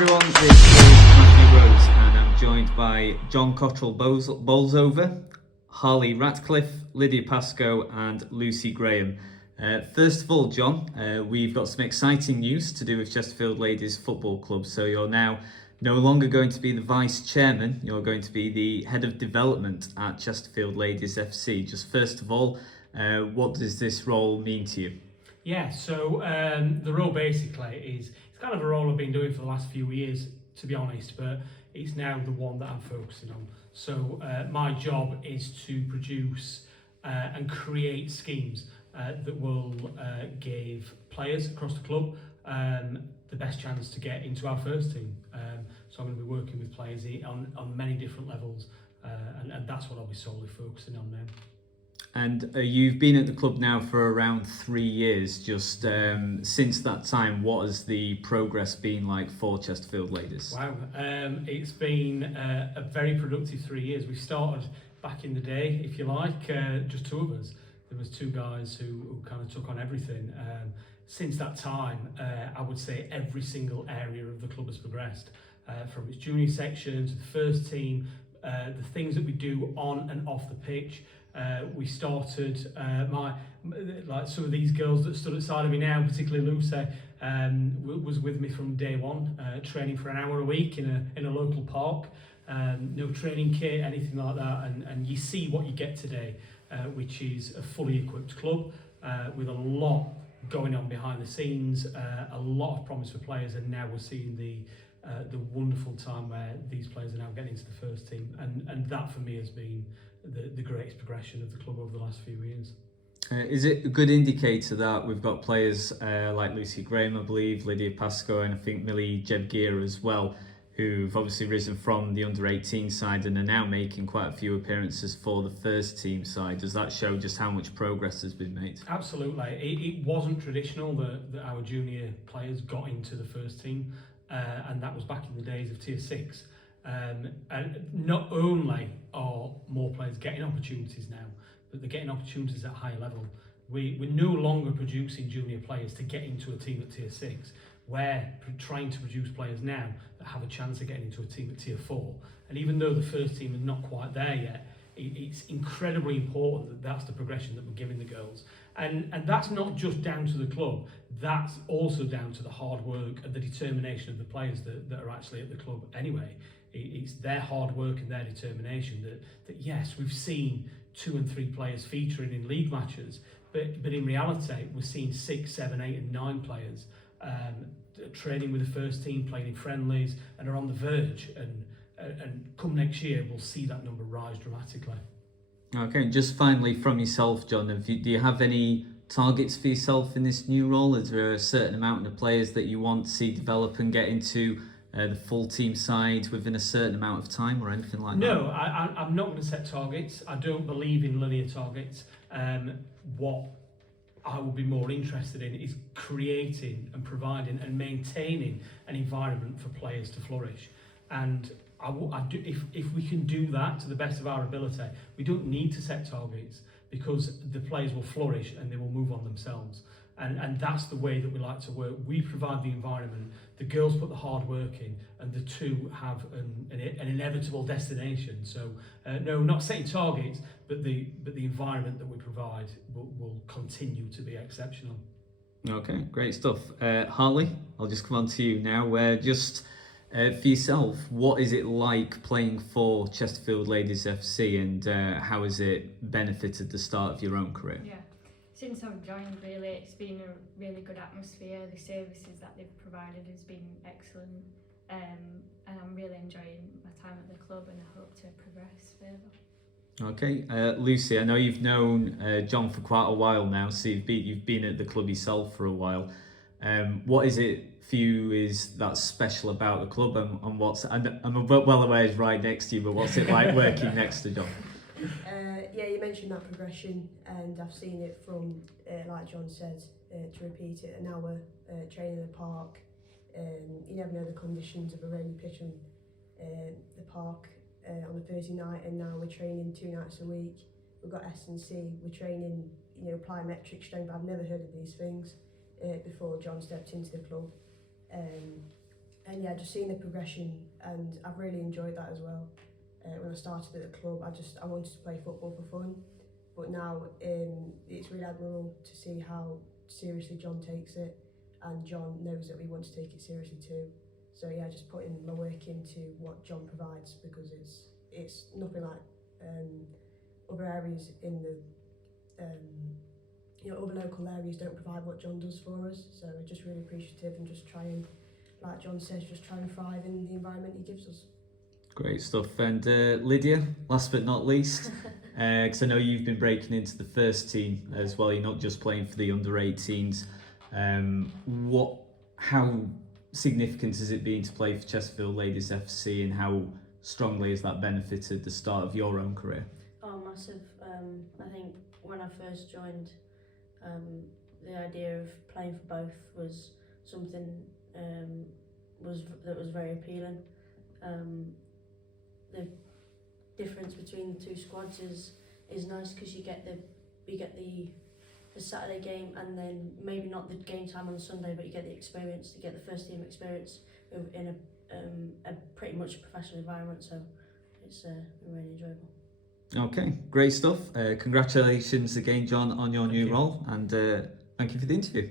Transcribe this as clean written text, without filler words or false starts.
everyone, this is Matthew Rhodes and I'm joined by Jon Cotterill-Bolsover, Harley Ratcliffe, Lydia Pascoe and Lucy Graham. First of all, Jon, we've got some exciting news to do with Chesterfield Ladies Football Club. So you're now no longer going to be the vice chairman, you're going to be the head of development at Chesterfield Ladies FC. Just first of all, what does this role mean to you? Yeah, so the role basically is, it's kind of a role I've been doing for the last few years, to be honest, but it's now the one that I'm focusing on. So my job is to produce and create schemes that will give players across the club the best chance to get into our first team. So I'm going to be working with players on many different levels, and that's what I'll be solely focusing on now. And you've been at the club now for around 3 years. Just since that time, what has the progress been like for Chesterfield Ladies? Wow, it's been a very productive 3 years. We started back in the day, if you like, just two of us. There was two guys who kind of took on everything. Since that time, I would say every single area of the club has progressed, from its junior section to the first team, the things that we do on and off the pitch. We started, like some of these girls that stood at the side of me now, particularly Lucy, was with me from day one, training for an hour a week in a local park. No training kit, anything like that, and you see what you get today, which is a fully equipped club with a lot going on behind the scenes, a lot of promise for players, and now we're seeing the wonderful time where these players are now getting into the first team, and that for me has been the greatest progression of the club over the last few years. Is it a good indicator that we've got players like Lucy Graham, I believe, Lydia Pascoe and I think Millie Jebgear as well, who've obviously risen from the under-18 side and are now making quite a few appearances for the first team side? Does that show just how much progress has been made? Absolutely. It wasn't traditional that our junior players got into the first team, and that was back in the days of Tier 6. And not only are more players getting opportunities now, but they're getting opportunities at a higher level. We're no longer producing junior players to get into a team at Tier 6. We're trying to produce players now that have a chance of getting into a team at Tier 4. And even though the first team is not quite there yet, it's incredibly important that that's the progression that we're giving the girls. And that's not just down to the club, that's also down to the hard work and the determination of the players that are actually at the club anyway. It's their hard work and their determination that yes, we've seen 2 and 3 players featuring in league matches, but in reality, we're seeing 6, 7, 8 and 9 players training with the first team, playing in friendlies, and are on the verge. And come next year, we'll see that number rise dramatically. Okay, just finally from yourself, Jon, do you have any targets for yourself in this new role? Is there a certain amount of players that you want to see develop and get into the full team side within a certain amount of time or anything like that? No, I'm not going to set targets. I don't believe in linear targets. What I will be more interested in is creating and providing and maintaining an environment for players to flourish. And if we can do that to the best of our ability, we don't need to set targets because the players will flourish and they will move on themselves. And that's the way that we like to work. We provide the environment, the girls put the hard work in, and the two have an inevitable destination. So no, not setting targets, but the environment that we provide will continue to be exceptional. Okay, great stuff. Harley, I'll just come on to you now. For yourself, what is it like playing for Chesterfield Ladies FC, and how has it benefited the start of your own career? Yeah, since I've joined, really, it's been a really good atmosphere. The services that they've provided has been excellent, and I'm really enjoying my time at the club, and I hope to progress further. Okay, Lucy, I know you've known Jon for quite a while now, so you've been at the club yourself for a while. What is it for you that's special about the club, and I'm well aware he's right next to you, but what's it like working next to Jon? Yeah, you mentioned that progression, and I've seen it from, like Jon said, to repeat it, an hour training in the park. You never know the conditions of a rainy pitch on the park on a Thursday night, and now we're training 2 nights a week. We've got S&C, we're training, plyometric strength. I've never heard of these things before Jon stepped into the club. and yeah, just seeing the progression, and I've really enjoyed that as well. When I started at the club, I wanted to play football for fun, but now it's really admirable to see how seriously Jon takes it, and Jon knows that we want to take it seriously too. So yeah, just putting my work into what Jon provides, because it's nothing like other areas in the other local areas don't provide what Jon does for us. So we're just really appreciative, and just try and, like Jon says, just try and thrive in the environment he gives us. Great stuff. And Lydia, last but not least, because I know you've been breaking into the first team as well. You're not just playing for the under-18s. How significant has it been to play for Chesterfield Ladies FC, and how strongly has that benefited the start of your own career? Oh, massive. I think when I first joined, the idea of playing for both was something that was very appealing. The difference between the two squads is nice, because you get the Saturday game, and then maybe not the game time on the Sunday, but you get the experience, you get the first team experience in a pretty much professional environment. So it's really enjoyable. Okay, great stuff. Congratulations again, Jon, on your new role, and thank you for the interview.